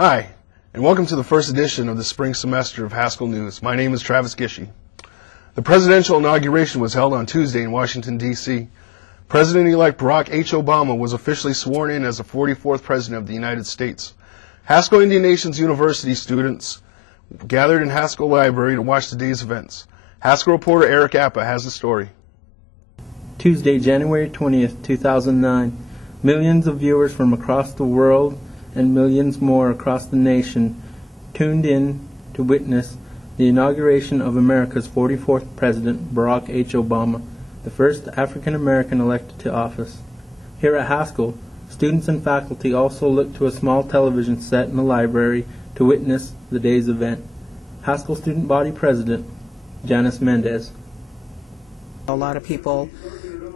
Hi, and welcome to the first edition of the spring semester of Haskell News. My name is Travis Gishey. The presidential inauguration was held on Tuesday in Washington, D.C. President-elect Barack H. Obama was officially sworn in as the 44th President of the United States. Haskell Indian Nations University students gathered in Haskell Library to watch the day's events. Haskell reporter Eric Appa has the story. Tuesday, January 20th, 2009. Millions of viewers from across the world and millions more across the nation tuned in to witness the inauguration of America's 44th President, Barack H. Obama, the first African-American elected to office. Here at Haskell, students and faculty also looked to a small television set in the library to witness the day's event. Haskell Student Body President, Janice Mendez. A lot of people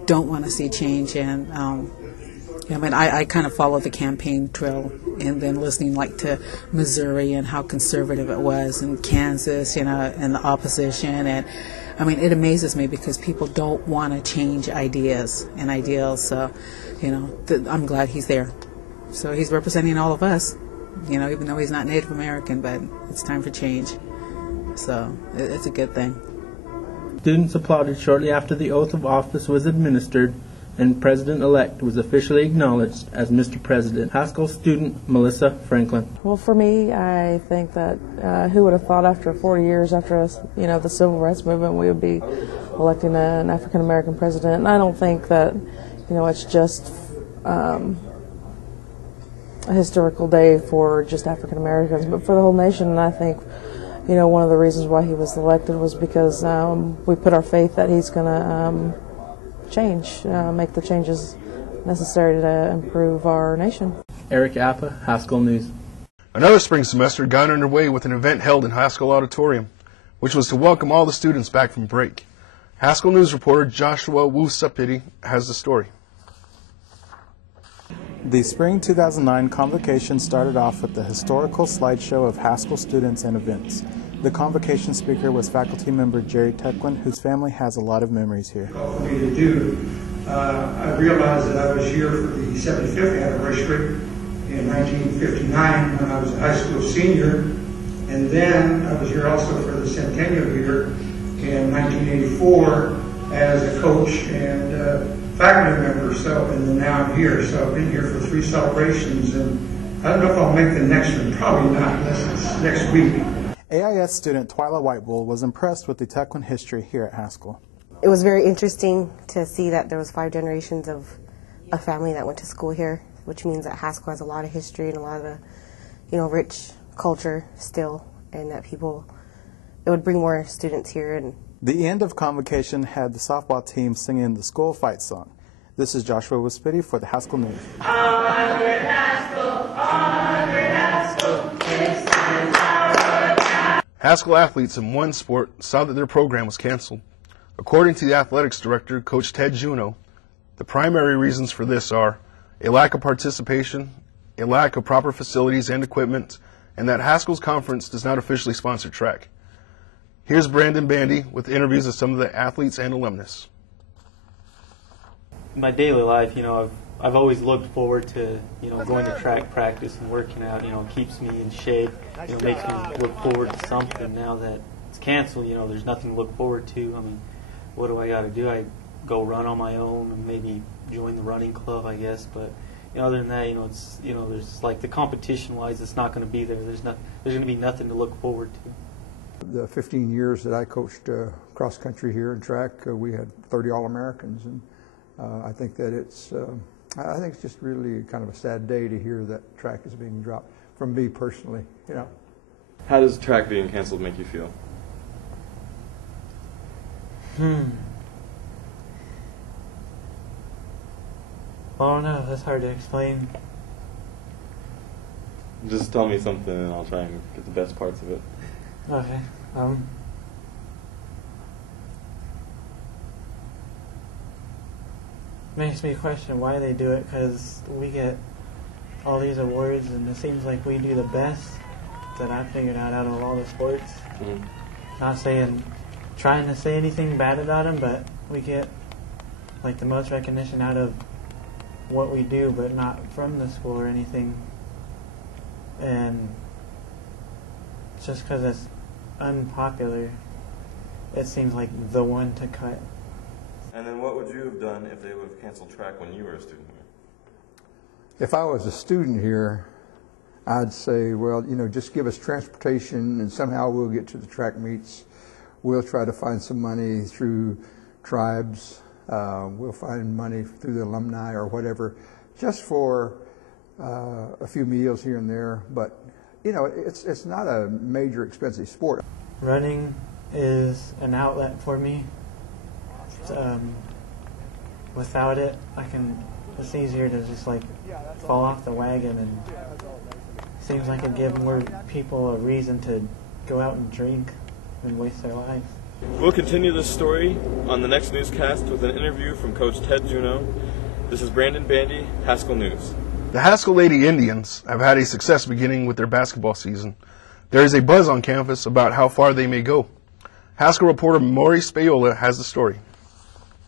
don't want to see change, and I kind of followed the campaign trail, and then listening to Missouri and how conservative it was, and Kansas, and the opposition, and it amazes me because people don't want to change ideas and ideals. So, I'm glad he's there. So he's representing all of us, even though he's not Native American, but it's time for change. So it's a good thing. Students applauded shortly after the oath of office was administered and President-elect was officially acknowledged as Mr. President. Haskell student Melissa Franklin. Well, for me, I think that who would have thought after 40 years after the Civil Rights Movement we would be electing an African-American president. And I don't think that it's just a historical day for just African-Americans, but for the whole nation. And I think one of the reasons why he was elected was because we put our faith that he's going to make the changes necessary to improve our nation. Eric Appa, Haskell News. Another spring semester got underway with an event held in Haskell Auditorium, which was to welcome all the students back from break. Haskell News reporter Joshua Wu-Sapiti has the story. The spring 2009 Convocation started off with the historical slideshow of Haskell students and events. The Convocation speaker was faculty member Jerry Tequin, whose family has a lot of memories here. For me to do, I realized that I was here for the 75th anniversary in 1959 when I was a high school senior, and then I was here also for the centennial year in 1984 as a coach and faculty member. So, and then now I'm here. So I've been here for 3 celebrations, and I don't know if I'll make the next one. Probably not, unless it's next week. AIS student Twyla Whitebull was impressed with the Tequin history here at Haskell. It was very interesting to see that there was 5 generations of a family that went to school here, which means that Haskell has a lot of history and a lot of, rich culture still, and that it would bring more students here. And the end of Convocation had the softball team singing the school fight song. This is Joshua Wispity for the Haskell News. Onward Haskell, onward Haskell, this is our town. Haskell athletes in one sport saw that their program was canceled. According to the athletics director, Coach Ted Juneau, the primary reasons for this are a lack of participation, a lack of proper facilities and equipment, and that Haskell's conference does not officially sponsor track. Here's Brandon Bandy with interviews of some of the athletes and alumnus. In my daily life, I've always looked forward to, going to track practice and working out. Keeps me in shape. Makes me look forward to something. Now that it's canceled, there's nothing to look forward to. What do I got to do? I go run on my own and maybe join the running club, I guess. But other than that, it's there's the competition-wise, it's not going to be there. There's going to be nothing to look forward to. The 15 years that I coached cross country here in track, we had 30 All-Americans, and I think that it's just really kind of a sad day to hear that track is being dropped. From me personally, How does track being canceled make you feel? I don't know. That's hard to explain. Just tell me something, and I'll try and get the best parts of it. Okay. Makes me question why they do it, because we get all these awards and it seems like we do the best that I've figured out of all the sports. Mm-hmm. Not trying to say anything bad about them, but we get the most recognition out of what we do, but not from the school or anything. and just because it's unpopular, it seems like the one to cut. And then what would you have done if they would have canceled track when you were a student here? If I was a student here, I'd say, well, you know, just give us transportation and somehow we'll get to the track meets. We'll try to find some money through tribes. We'll find money through the alumni or whatever, just for a few meals here and there. But, you know, it's not a major expensive sport. Running is an outlet for me. Without it, it's easier to just like fall off the wagon, and it seems like it gives more people a reason to go out and drink and waste their lives. We'll continue this story on the next newscast with an interview from Coach Ted Juneau. This is Brandon Bandy, Haskell News. The Haskell Lady Indians have had a success beginning with their basketball season. There is a buzz on campus about how far they may go. Haskell reporter Maurice Spayola has the story.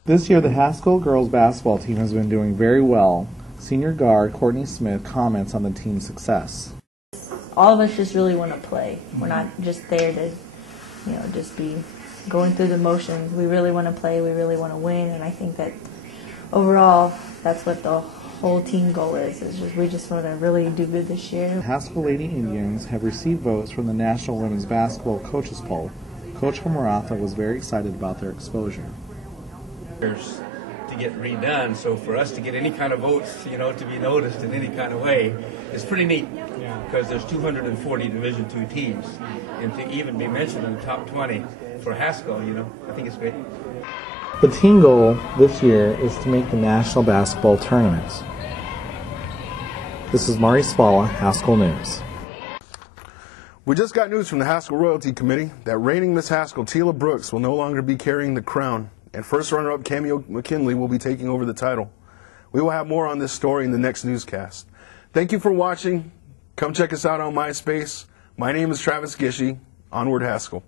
This year, the Haskell girls basketball team has been doing very well. Senior guard Courtney Smith comments on the team's success. All of us just really want to play. We're not just there to, just be going through the motions. We really want to play. We really want to win. And I think that overall, that's what the whole team goal is just we just want to really do good this year. The Haskell Lady Indians have received votes from the National Women's Basketball Coaches Poll. Coach Maratha was very excited about their exposure. To get redone, so for us to get any kind of votes, to be noticed in any kind of way, is pretty neat. Because there's 240 Division II teams, and to even be mentioned in the top 20 for Haskell, I think it's great. The team goal this year is to make the national basketball tournaments. This is Mari Spalla, Haskell News. We just got news from the Haskell Royalty Committee that reigning Miss Haskell, Tila Brooks, will no longer be carrying the crown, and first runner-up Cameo McKinley will be taking over the title. We will have more on this story in the next newscast. Thank you for watching. Come check us out on MySpace. My name is Travis Gishy. Onward, Haskell.